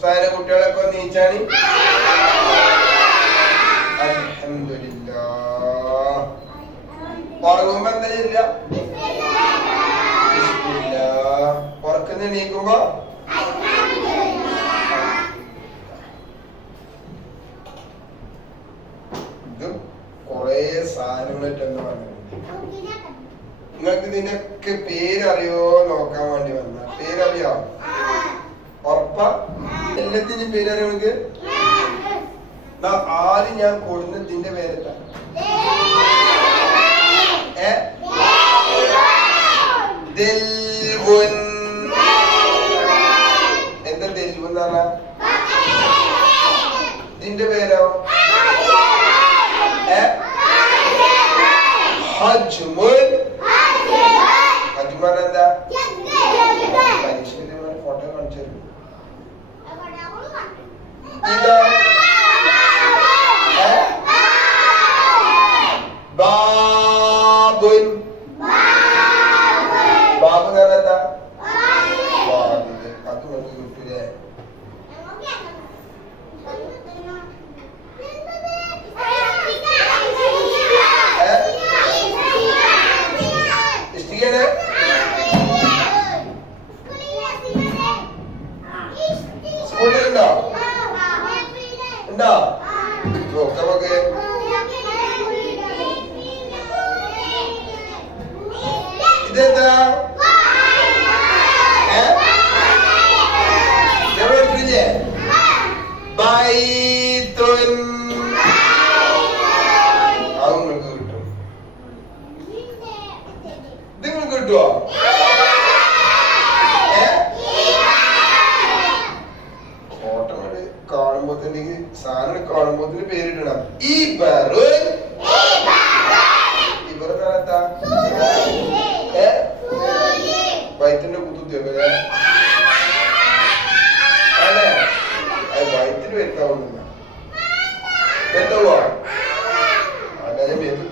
ഉസ്താദിന്റെ കുട്ടികളൊക്കെ നീച്ചാണ്. ഉറങ്ങുമ്പോ എന്താ ചെല്ല ഉറക്കുന്ന എണീക്കുമ്പോ? ഇത് കൊറേ നിങ്ങൾക്ക് ഇതിനൊക്കെ പേരറിയോ നോക്കാൻ വേണ്ടി വന്ന പേരറിയോ? ഉറപ്പാ? എല്ലാത്തിനും പേര് ദാ ആദ്യം ഞാൻ കൊടുന്ന ഇതിന്റെ എന്താ എന്താ പരീക്ഷയിൽ ഫോട്ടോ കാണിച്ചു തരും ഇതോ ഏ ബാബുൻ ബാബു ബാബിൽ അത് നമുക്ക് കിട്ടൂലേ ഇഷ്ടികയാണ് സ്കൂളിലുണ്ടോ ഉണ്ടോ നോക്കാം നമുക്ക് ഇതെന്താ ഏ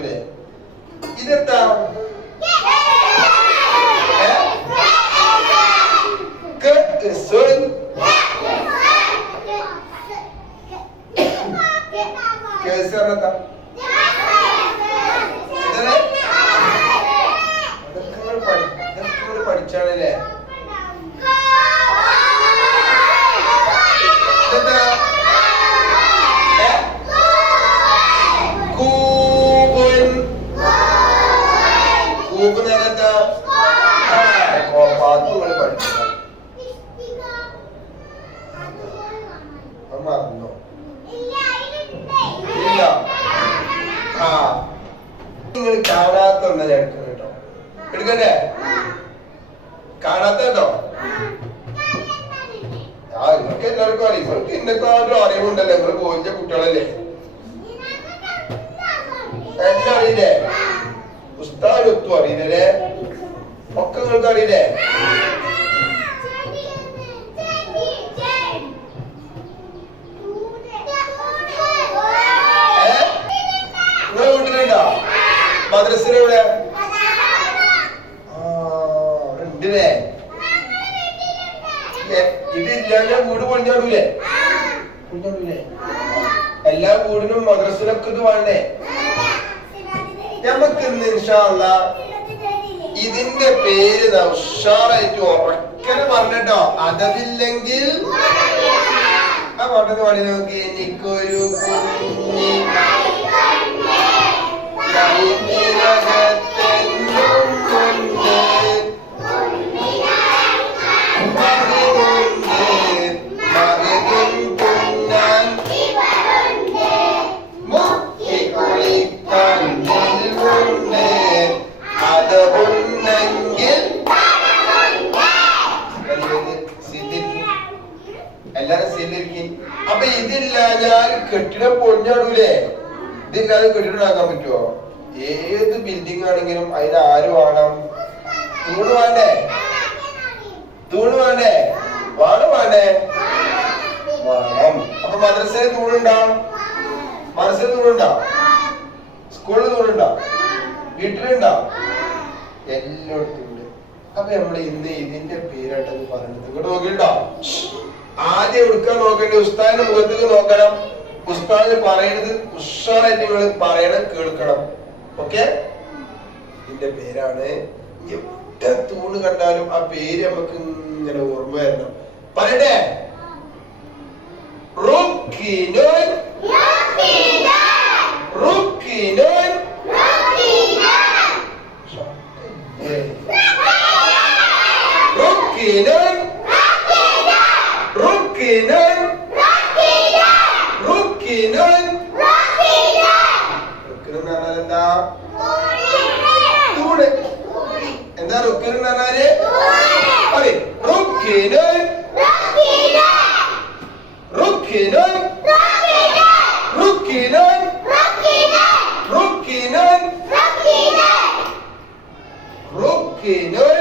mulher. E detalhe. É? Que sonho. Que a senhora está. അറിയാം നിങ്ങൾക്ക് ഇന്നൊക്കെ അറിവുണ്ടല്ലോ നിങ്ങൾ പോയിച്ച കുട്ടികളല്ലേ? എല്ലാം അറിയില്ലേ? ഉസ്താദ് ഒത്തും അറിയില്ലേ ഒക്കെ നിങ്ങൾക്ക് അറിയില്ലേ അവിടെ ഉണ്ടല്ലേ ഏ, വീട് പൊളിഞ്ഞാടൂലേ പൊളിഞ്ഞാടൂലേ എല്ലാ കൂടിനും മദ്രസിലൊക്കെ ഇത് വേണ്ടേ? നമുക്ക് ഇന്ന് ഇതിന്റെ പേര് ഉഷാറായിട്ട് ഉറക്കനെ പറഞ്ഞിട്ടോ. അതവില്ലെങ്കിൽ ആ പാട്ടൊക്കെ പാടി നോക്കി. എനിക്കൊരു കുഞ്ഞി കെട്ടിടം പൊളിഞ്ഞാടൂലേ? ഇതില്ലാതെ കെട്ടിടം ഉണ്ടാക്കാൻ പറ്റുമോ ഏത് ബിൽഡിംഗ് ആണെങ്കിലും അതിന് ആര് വേണം തൂണ് വേണ്ടേ? തൂണ് വേണ്ടേ? വാണ് വേണ്ടേ? വേണം അപ്പൊ മദ്രസയിൽ തൂണുണ്ടോ? മദ്രസയിൽ തൂണുണ്ടോ? സ്കൂളിൽ തൂണുണ്ടോ? വീട്ടിലുണ്ടോ? എല്ലായിടത്തും ഉണ്ട്. അപ്പൊ നമ്മൾ ഇന്ന് ഇതിന്റെ പേരായിട്ടത് പറഞ്ഞത് ഇങ്ങോട്ട് നോക്കിണ്ടോ ആദ്യം എടുക്കാൻ നോക്കേണ്ട? ഉസ്താദിന്റെ മുഖത്തേക്ക് നോക്കണം. ഉസ്താദ് പറയുന്നത് ഉഷാറായിട്ട് നിങ്ങൾ പറയണം കേൾക്കണം. ഓക്കെ ഇതിന്റെ പേരാണ് എവിടെ തൂണ് കണ്ടാലും ആ പേര് നമുക്ക് ഇങ്ങനെ ഓർമ്മ വരണം. പറയട്ടെ? റുക്കിനോൻ റുക്കിനുൻ റുക്കിനുൻ റുക്കിനുൻ റുക്കിന് എന്ന് പറഞ്ഞാൽ എന്താ തൂണ് എന്താ റുക്കിന് എന്ന് പറഞ്ഞാൽ പറയ് റുക്കിനുൻ റുക്കിനുൻ റുക്കിനുൻ റുക്കിനുൻ റുക്കിനുൻ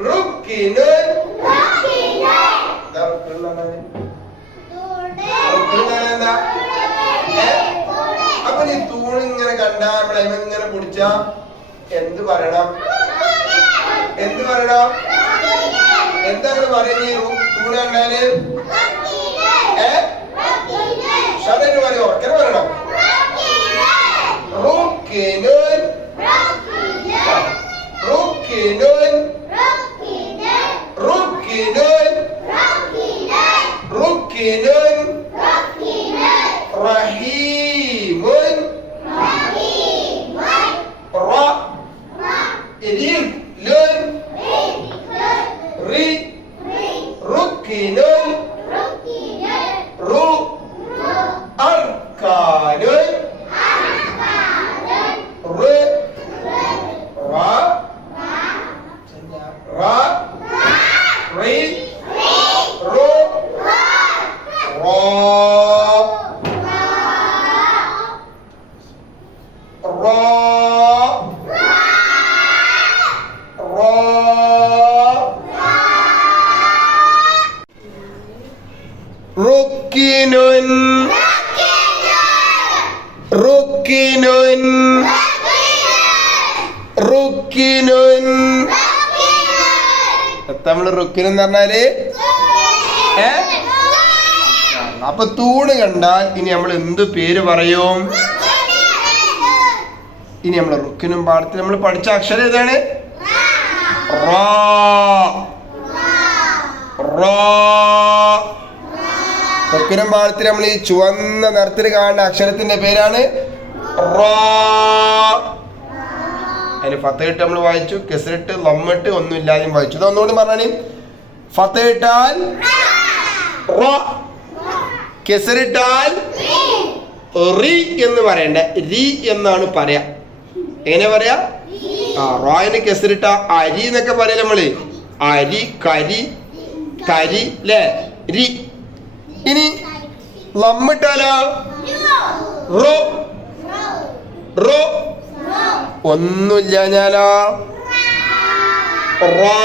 റുക്കിനുൻ എന്താ റുക്കിന് എന്ന് പറഞ്ഞാൽ റുക്കിന് എന്ന് പറഞ്ഞാൽ എന്താ ഏ? അപ്പൊ നീ തൂണ് കണ്ടാ നമ്മളെ ഇങ്ങനെ പിടിച്ച? എന്ത് പറയണം? എന്ത് പറയണം? എന്താ നമ്മൾ പറയുന്നത് ഈ തൂണ് കണ്ടാൽ? ഏ? പറയും? ഉറക്കനെ പറയണം റുക്കിനുൻ റുക്കിനുൻ റുക്കിനുൻ റഹീമുൻ റ റിലുൻ റി റുക്കിനുൻ റു അർക്കാനുൻ റ് റ റ റി റു റോ റോ റോ റുക്കിനുൻ. റുക്കിനുൻ. റുക്കിനുൻ. നമ്മൾ റുക്കിൻ എന്ന് പറഞ്ഞാൽ? അപ്പൊ തൂണ് കണ്ടാൽ ഇനി നമ്മൾ എന്ത് പേര് പറയും? ഇനി നമ്മൾ റുക്കിനും പാടത്തിൽ നമ്മൾ പഠിച്ച അക്ഷരം ഏതാണ്? റോ. റോ. റുക്കിനും പാടത്തിൽ നമ്മൾ ഈ ചുവന്ന നിറത്തിൽ കാണുന്ന അക്ഷരത്തിന്റെ പേരാണ് റോ. അതിന് ഫത്തയിട്ട് നമ്മൾ വായിച്ചു കെസറിട്ട് ലമ്മിട്ട് ഒന്നും ഇല്ലാതെയും വായിച്ചു. ഇത് ഒന്നുകൂടി പറഞ്ഞാണ് ഫത്തയിട്ടാൽ റോ. കെസറിട്ടാൽ റി എന്ന് പറയണ്ട. രി എന്നാണ് പറയാ. എങ്ങനെ പറയാ? ആ റോയിന് കെസറിട്ട അരി എന്നൊക്കെ പറയാം നമ്മൾ? അരി കരി കരി അല്ലേ ഇനി ലമ്മിട്ടാലോ. റോ. റോ. ഒന്നുമില്ല ഞാനോ. റോ.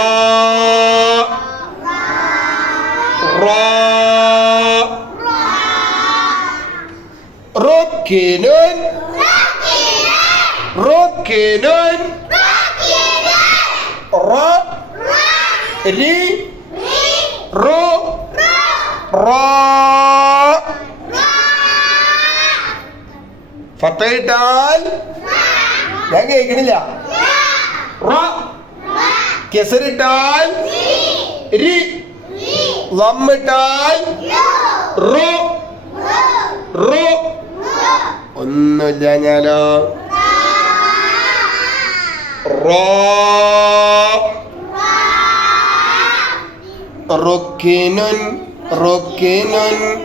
റോ. റോക്കിനുൻ റോക്കിനുൻ റോ. രി റോ റോ ഫത്തയിട്ടാൽ ഞാൻ കേൾക്കണില്ല. കെസറിട്ടാൽ രി. ലമ്മിട്ടാൽ റോ. റോ. ഒന്നുമില്ല ഞാനോ. റുക്കിനുൻ റുക്കിനുൻ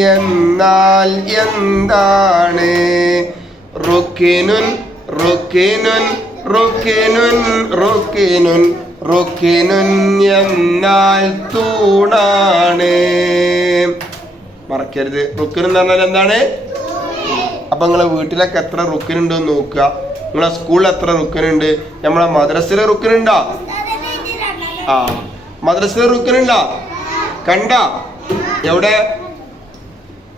എന്നാൽ എന്താണ്? എന്നാൽ തൂണാണ്. മറക്കരുത്. റുക്കിൻ എന്ന് പറഞ്ഞാൽ എന്താണ്? അപ്പൊ നിങ്ങളെ വീട്ടിലൊക്കെ എത്ര റുക്കിനുണ്ടോ എന്ന് നോക്കുക. നിങ്ങളെ സ്കൂളിൽ എത്ര റുക്കിനുണ്ട് നമ്മളെ മദ്രസിലെ റുക്കിനുണ്ടോ ആ മദ്രസിലെ റുക്കനുണ്ട കണ്ട? എവിടെ?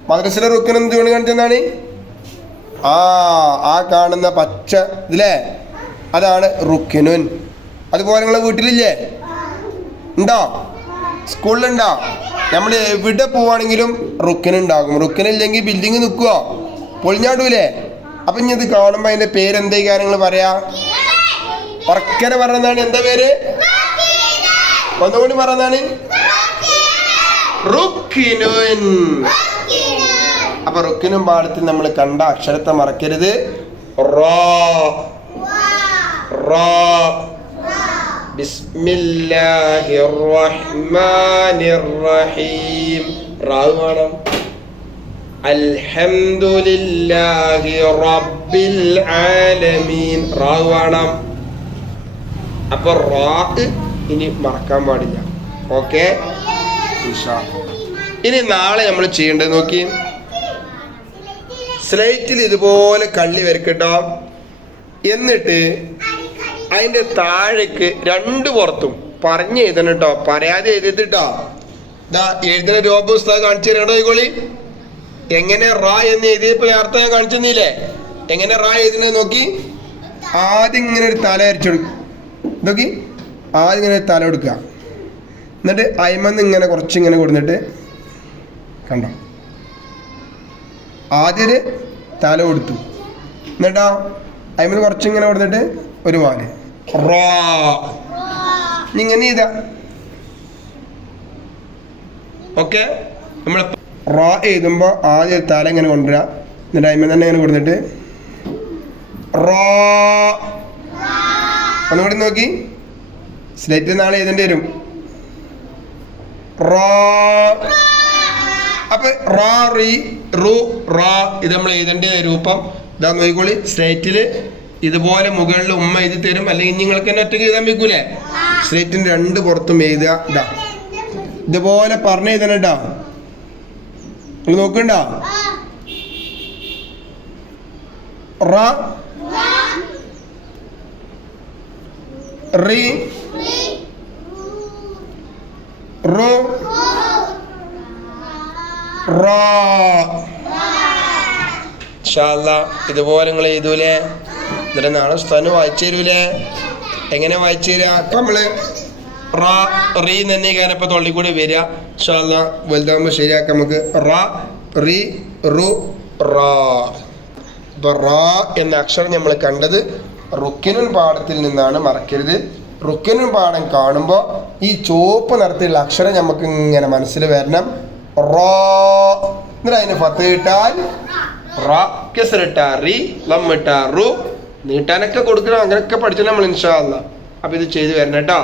മദ്രസിലെ റുക്കൻ എന്ത് വേണം കാണിച്ചെന്നാണ്? ആ ആ കാണുന്ന പച്ച ഇതിലേ? അതാണ് റുക്കിനുൻ. അതുപോലെ നിങ്ങളെ വീട്ടിലില്ലേ? ഉണ്ടോ സ്കൂളിലുണ്ടോ? നമ്മൾ എവിടെ പോവാണെങ്കിലും റുക്കിനുണ്ടാകും റുക്കിനില്ലെങ്കിൽ ബിൽഡിങ് നിൽക്കുവോ പൊളിഞ്ഞാടൂലേ? അപ്പം ഇനി ഇത് കാണുമ്പോൾ അതിന്റെ പേരെന്തേ കാര്യങ്ങൾ പറയാ? ഉറക്കനെ പറഞ്ഞതാണ്. എന്താ പേര്? ഒന്നുകൂടി പറഞ്ഞാണ് റുക്കിനുൻ. അപ്പൊ റുക്കിനും പാടത്തിൽ നമ്മൾ കണ്ട അക്ഷരത്തെ മറക്കരുത്. ബിസ്മില്ലാഹിർ റഹ്മാനിർ റഹീം റാവ് വേണം. അൽഹംദുലില്ലാഹി റബ്ബിൽ ആലമീൻ അപ്പൊ റാ ഇനി മറക്കാൻ പാടില്ല. ഓക്കെ ഇനി നാളെ നമ്മൾ ചെയ്യേണ്ടത് നോക്കി. സ്ലൈറ്റിൽ ഇതുപോലെ കള്ളി വരക്കട്ടോ. എന്നിട്ട് അതിന്റെ താഴേക്ക് രണ്ട് പുറത്തും പറഞ്ഞ് എഴുതണം കേട്ടോ പറയാതെ എഴുതിട്ടോ ഇതാ എഴുതുന്ന രൂപപുസ്തകം കാണിച്ചു തരണോ കോളി എങ്ങനെ റാ എന്ന് എഴുതിയപ്പോ നേരത്തെ ഞാൻ കാണിച്ചു തന്നില്ലേ? എങ്ങനെ റാ എഴുതുന്നത് നോക്കി. ആദ്യം ഇങ്ങനെ ഒരു തല അരച്ചെടുക്കും നോക്കി. ആദ്യം ഇങ്ങനെ തല കൊടുക്കുക. എന്നിട്ട് അയമന്ന് ഇങ്ങനെ കുറച്ച് ഇങ്ങനെ കൊടുത്തിട്ട് കണ്ടോ? ആദ്യം തല കൊടുത്തു. എന്നിട്ടാ അയമന്ന് കുറച്ച് ഇങ്ങനെ കൊടുത്തിട്ട് ഒരു വാൽ. റോ. ഇങ്ങനെ ചെയ്ത. ഓക്കെ? നമ്മൾ റോ എഴുതുമ്പോൾ ആദ്യം തല ഇങ്ങനെ കൊണ്ടുവരാ. എന്നിട്ട് അയിമ തന്നെ ഇങ്ങനെ കൊടുത്തിട്ട് റോ. ഒന്നുകൂടി നോക്കി. സ്ലേറ്റ് നാളെ എഴുതേണ്ടി വരും? റോ. അപ്പൊ റോ റീ റു റോ ഇത് നമ്മൾ എഴുതേണ്ട രൂപം ഇതാ നോക്കിക്കോളി സ്ലേറ്റിൽ ഇതുപോലെ മുകളിൽ ഉമ്മ എഴുതി തരും. അല്ലെങ്കിൽ നിങ്ങൾക്ക് തന്നെ ഒറ്റയ്ക്ക് എഴുതാൻ വെക്കൂലേ സ്ലേറ്റിന് രണ്ട് പുറത്തും എഴുതുക. ഇതാ. ഇതുപോലെ പറഞ്ഞു എഴുതണം കേട്ടോ. നിങ്ങൾ നോക്കണ്ട? റ. റീ. റു. റാ. ഇൻഷാല്ല ഇതുപോലെ നിങ്ങൾ എഴുതൂലേ? എന്നിട്ട് നാളെ ഉസ്താദിന് വായിച്ചു തരൂലേ? എങ്ങനെ വായിച്ചു തരാ? ഇപ്പൊ നമ്മൾ റാ റീ തന്നെ ഇപ്പൊ തൊള്ളി കൂടി വരിക. ഇൻഷാല്ല വലുതാകുമ്പോ ശരിയാക്കാം. നമുക്ക് റാ റീ റു റാ. ഇപ്പൊ റാ എന്ന അക്ഷരം നമ്മൾ കണ്ടത് റുക്കിനുൻ പാഠത്തിൽ നിന്നാണ് മറക്കരുത്. റുക്കിനുൻ പാഠം കാണുമ്പോൾ ഈ ചുവപ്പ് നിറത്തിലുള്ള അക്ഷരം നമുക്ക് ഇങ്ങനെ മനസ്സിൽ വരണം. റോ. എന്നിട്ട് അതിന് പത്ത് കിട്ടാൽ റ. കെസറിട്ട റി ലമ്മിട്ട റു നീട്ടാനൊക്കെ കൊടുക്കണം അങ്ങനെയൊക്കെ പഠിച്ചു നമ്മൾ ഇൻഷാല്ല അപ്പൊ ഇത് ചെയ്തു വരണം കേട്ടോ